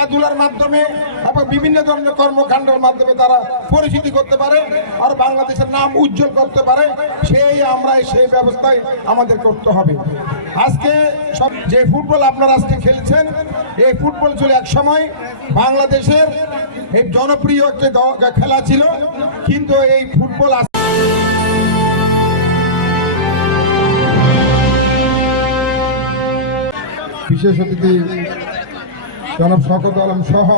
খেলাধুলার মাধ্যমে এবং বিভিন্ন ধরনের কর্মকাণ্ডের মাধ্যমে তারা পরিচিতি করতে পারে আর বাংলাদেশের নাম উজ্জ্বল করতে পারে, সেই আমরা সেই ব্যবস্থায় আমাদের করতে হবে। আজকে সব যে ফুটবল আপনারা আজকে খেলছেন, এই ফুটবল ছিল এক সময় বাংলাদেশের এই জনপ্রিয় একটা খেলা ছিল, কিন্তু এই ফুটবল বিশেষ অতিথি জনাব শকত আলম সহ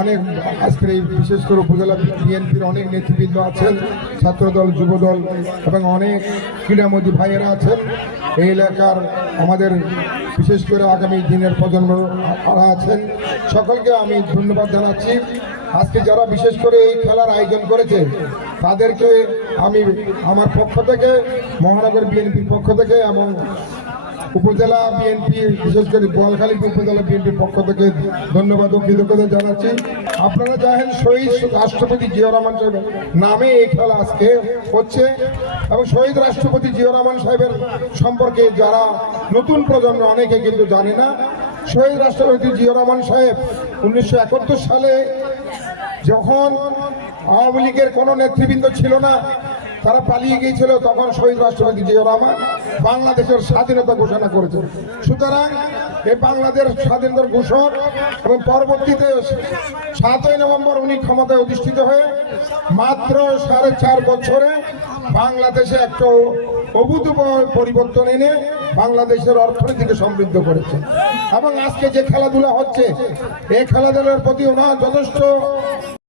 অনেক আজকের এই বিশেষ করে উপজেলা বিএনপির অনেক নেতৃবৃন্দ আছেন, ছাত্রদল, যুবদল এবং অনেক ক্রীড়ামোদী ভাইয়েরা আছেন। এই এলাকার আমাদের বিশেষ করে আগামী দিনের প্রজন্ম প্রজন্মরা আছেন। সকলকে আমি ধন্যবাদ জানাচ্ছি। আজকে যারা বিশেষ করে এই খেলার আয়োজন করেছে, তাদেরকে আমি আমার পক্ষ থেকে, মহানগর বিএনপির পক্ষ থেকে এবং উপজেলা বিএনপি, বিশেষ করে বোয়ালখালী উপজেলা বিএনপির পক্ষ থেকে ধন্যবাদ ও কৃতজ্ঞতা জানাচ্ছি। আপনারা জানেন শহীদ রাষ্ট্রপতি জিয়া রহমান সাহেবের নামে এই খেলা আজকে হচ্ছে এবং শহীদ রাষ্ট্রপতি জিয়া রহমান সাহেবের সম্পর্কে যারা নতুন প্রজন্ম, অনেকে কিন্তু জানে না। শহীদ রাষ্ট্রপতি জিয়া রহমান সাহেব উনিশশো একাত্তর সালে যখন আওয়ামী লীগের কোনো নেতৃবৃন্দ ছিল না তারা পালিয়ে গিয়েছিল, তখন শহীদ রাষ্ট্রপতি জিয়া রহমান বাংলাদেশের স্বাধীনতা ঘোষণা করেছেন সুতরাং এই বাংলাদেশ স্বাধীনতার ঘোষক এবং পরবর্তীতে সাতই নভেম্বর উনি ক্ষমতায় অধিষ্ঠিত হয়ে মাত্র সাড়ে চার বছরে বাংলাদেশে একটা অভূতপূর্ব পরিবর্তন এনে বাংলাদেশের অর্থনীতিকে সমৃদ্ধ করেছে। এবং আজকে যে খেলাধুলা হচ্ছে, এই খেলাধুলার প্রতি ওনার যথেষ্ট